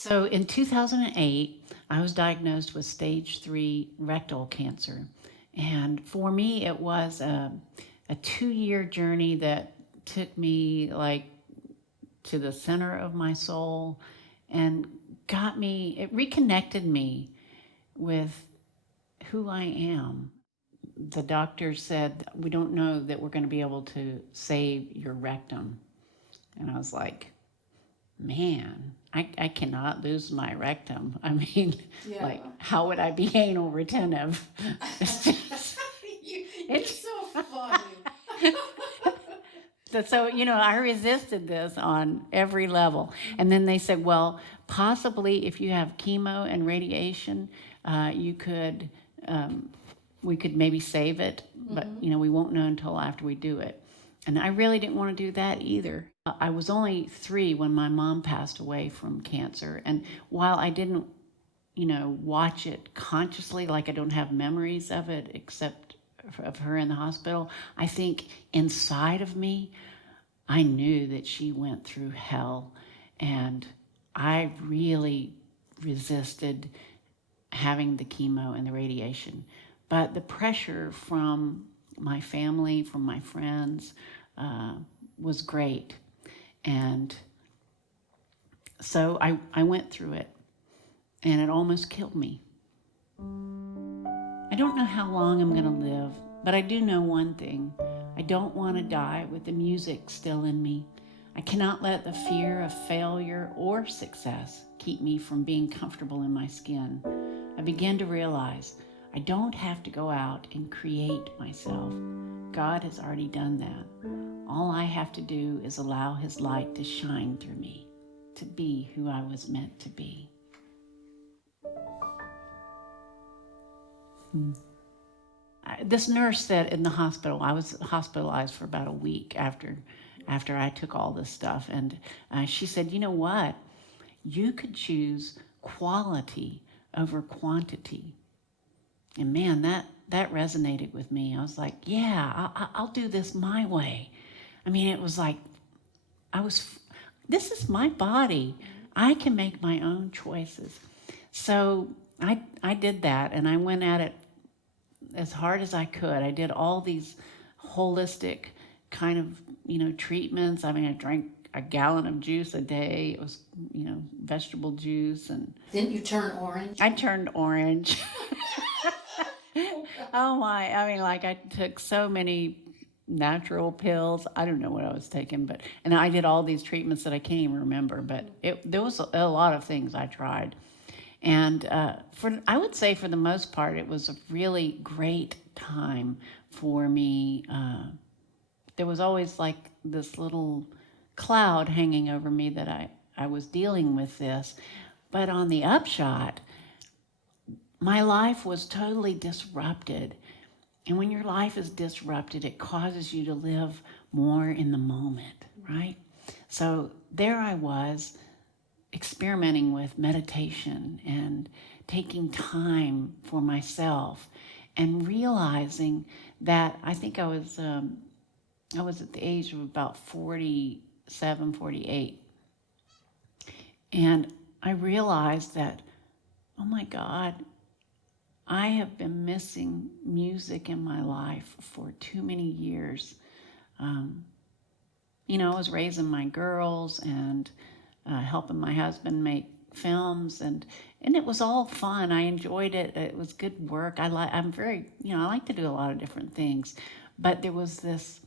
So in 2008, I was diagnosed with stage 3 rectal cancer. And for me, it was a 2-year journey that took me like to the center of my soul and it reconnected me with who I am. The doctor said, we don't know that we're going to be able to save your rectum. And I was like, man, I cannot lose my rectum. I mean, Yeah. like, how would I be anal retentive? It's just, You're so funny. so, I resisted this on every level. And then they said, well, possibly if you have chemo and radiation, you could, we could maybe save it, but, we won't know until after we do it. And I really didn't want to do that either. I was only 3 when my mom passed away from cancer. And while I didn't, watch it consciously, like I don't have memories of it except of her in the hospital, I think inside of me, I knew that she went through hell. And I really resisted having the chemo and the radiation. But the pressure from my family, from my friends, was great. And so I went through it, and it almost killed me. I don't know how long I'm going to live, but I do know one thing. I don't want to die with the music still in me. I cannot let the fear of failure or success keep me from being comfortable in my skin. I began to realize I don't have to go out and create myself. God has already done that. All I have to do is allow His light to shine through me, to be who I was meant to be. This nurse said in the hospital, I was hospitalized for about a week after I took all this stuff, and she said, you know what? You could choose quality over quantity. And man, that resonated with me. I was like, yeah, I'll do this my way. I mean, it was like, this is my body. I can make my own choices. So I did that, and I went at it as hard as I could. I did all these holistic kind of, treatments. I mean, I drank a gallon of juice a day. It was, vegetable juice. And Didn't you turn orange? I turned orange. Oh my, I mean, like I took so many natural pills. I don't know what I was taking, and I did all these treatments that I can't even remember, but there was a lot of things I tried. And I would say for the most part, it was a really great time for me. There was always like this little cloud hanging over me that I was dealing with this. But on the upshot, my life was totally disrupted. And when your life is disrupted, it causes you to live more in the moment, right? So there I was, experimenting with meditation and taking time for myself, and realizing that I think I was at the age of about 47, 48. And I realized that, oh my God, I have been missing music in my life for too many years. I was raising my girls and helping my husband make films, and it was all fun. I enjoyed it. It was good work. I'm very, I like to do a lot of different things, but there was this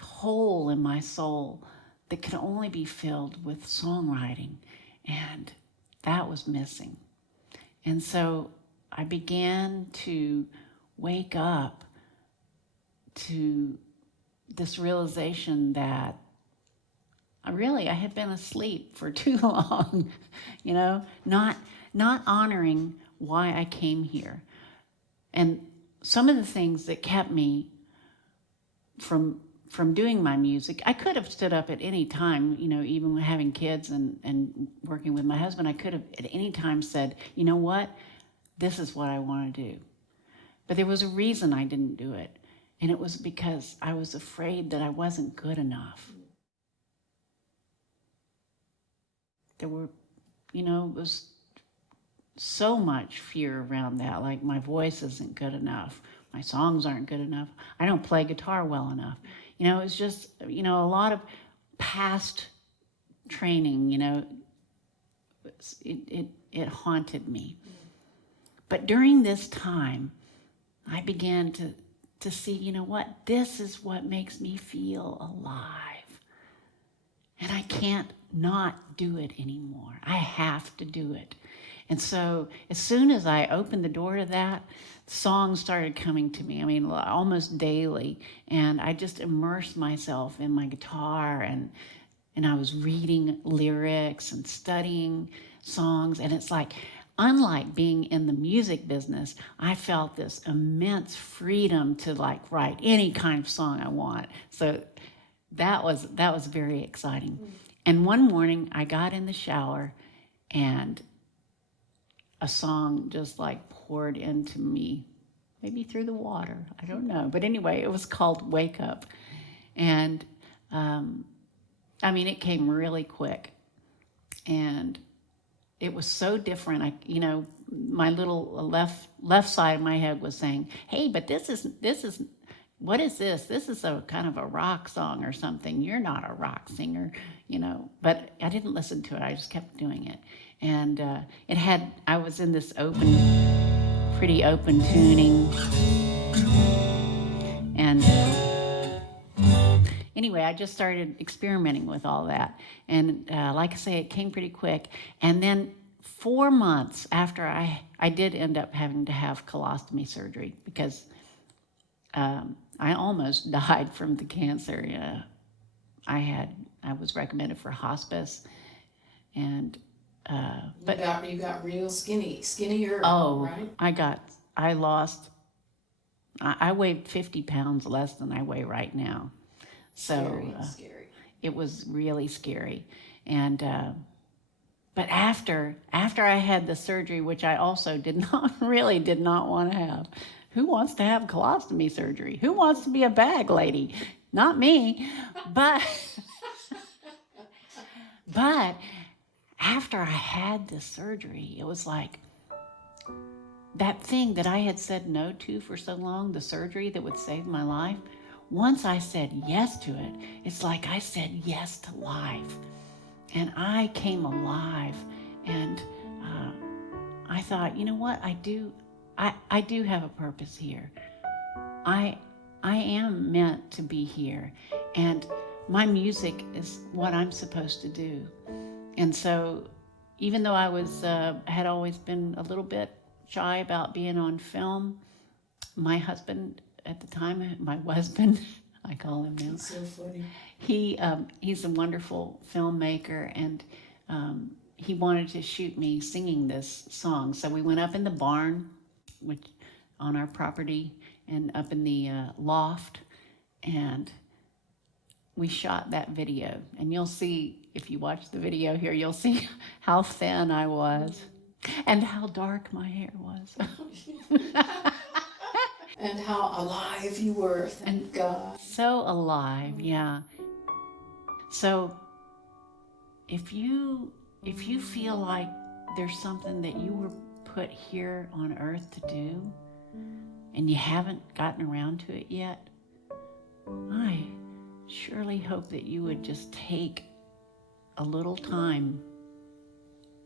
hole in my soul that could only be filled with songwriting, and that was missing. And so I began to wake up to this realization that I had been asleep for too long, not honoring why I came here. And some of the things that kept me from doing my music, I could have stood up at any time, even having kids and working with my husband, I could have at any time said, you know what, this is what I want to do. But there was a reason I didn't do it. And it was because I was afraid that I wasn't good enough. There were it was so much fear around that. Like, my voice isn't good enough. My songs aren't good enough. I don't play guitar well enough. It's just, a lot of past training, it haunted me. But during this time, I began to see, this is what makes me feel alive. And I can't not do it anymore. I have to do it. And so as soon as I opened the door to that, songs started coming to me. I mean, almost daily. And I just immersed myself in my guitar, and I was reading lyrics and studying songs. And it's like, unlike being in the music business, I felt this immense freedom to write any kind of song I want. So that was very exciting. And one morning I got in the shower and a song just poured into me, maybe through the water, I don't know. But anyway, it was called Wake Up. And it came really quick. And it was so different. My little left side of my head was saying, hey, but this is, what is this? This is a kind of a rock song or something. You're not a rock singer, But I didn't listen to it. I just kept doing it. And I was in this pretty open tuning. And anyway, I just started experimenting with all that. And like I say, it came pretty quick. And then 4 months after I did end up having to have colostomy surgery, because I almost died from the cancer. I was recommended for hospice, and you got real skinnier. Oh, right? I weighed 50 pounds less than I weigh right now. So Scary. It was really scary. And but after I had the surgery, which I also did not want to have. Who wants to have colostomy surgery? Who wants to be a bag lady? Not me. But after I had this surgery, it was like that thing that I had said no to for so long, the surgery that would save my life. Once I said yes to it, it's like I said yes to life. And I came alive. And I thought, you know what? I do have a purpose here. I am meant to be here. And my music is what I'm supposed to do. And so even though I had always been a little bit shy about being on film, my husband at the time, my husband, I call him now. That's so funny. He's a wonderful filmmaker, and he wanted to shoot me singing this song. So we went up in the barn, which on our property, and up in the loft, and we shot that video. And you'll see, if you watch the video here, you'll see how thin I was and how dark my hair was. And how alive you were, thank God. So alive, yeah. So if you feel like there's something that you were put here on earth to do and you haven't gotten around to it yet, I surely hope that you would just take a little time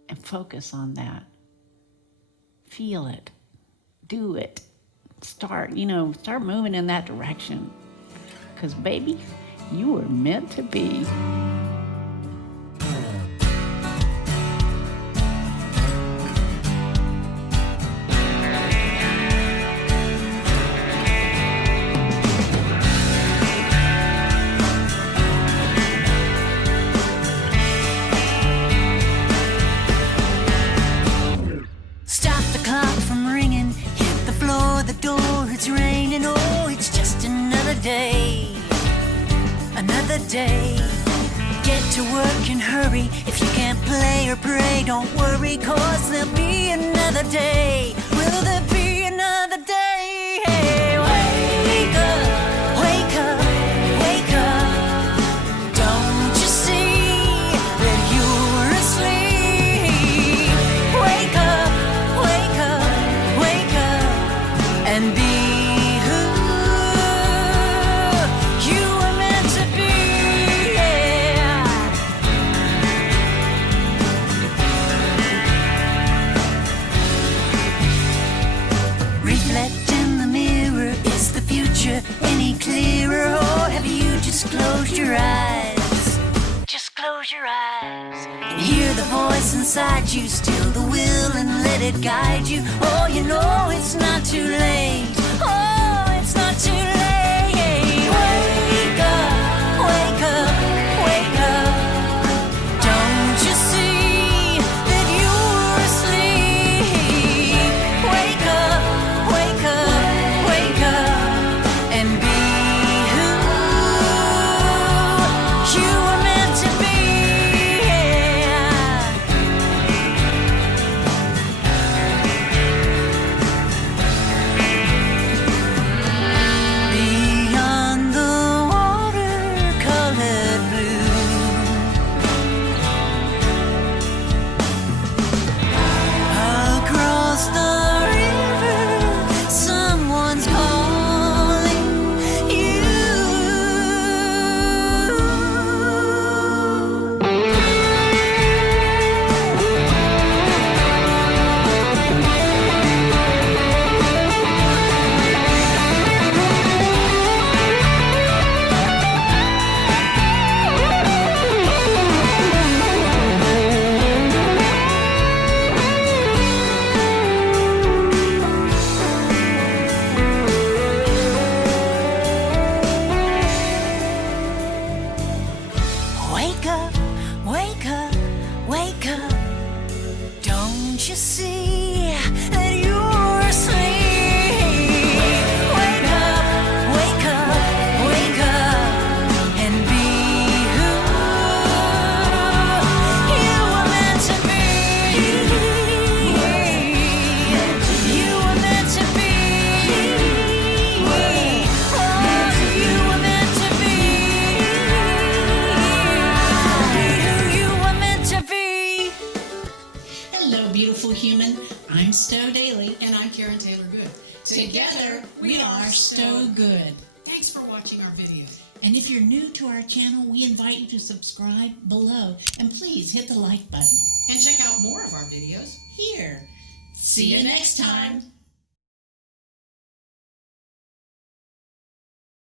and focus on that. Feel it. Do it. Start moving in that direction. Because, baby, you were meant to be. Stop the clock from ringing, hit the floor, the door, it's raining, oh, it's just another day, another day. Get to work and hurry, if you can't play or pray, don't worry, 'cause there'll be another day. Will there be another day? Hey, wake up, wake up, wake up. Don't you see that you're asleep? inside you, steal the will and let it guide you. Oh, you know it's not too late. Oh, it's not too late. Wake up, wake up, wake up. Don't you see that you're asleep? Wake up, wake up, wake up, and be who you were meant to be. Beyond the watercolored blue, across the river, someone's calling you. Wake up, wake up, wake up. Don't you see that you're asleep? Wake up, wake up, wake up, and be who you were meant to be. You were meant to be. Oh, you were meant to be. Be who you were meant to be. Hello, beautiful human. I'm Stowe Daly. And I'm Karen Taylor Good. Together, we are StoweGood. Thanks for watching our video. And if you're new to our channel, we invite you to subscribe below. And please hit the like button And check out more of our videos. here. See you next time.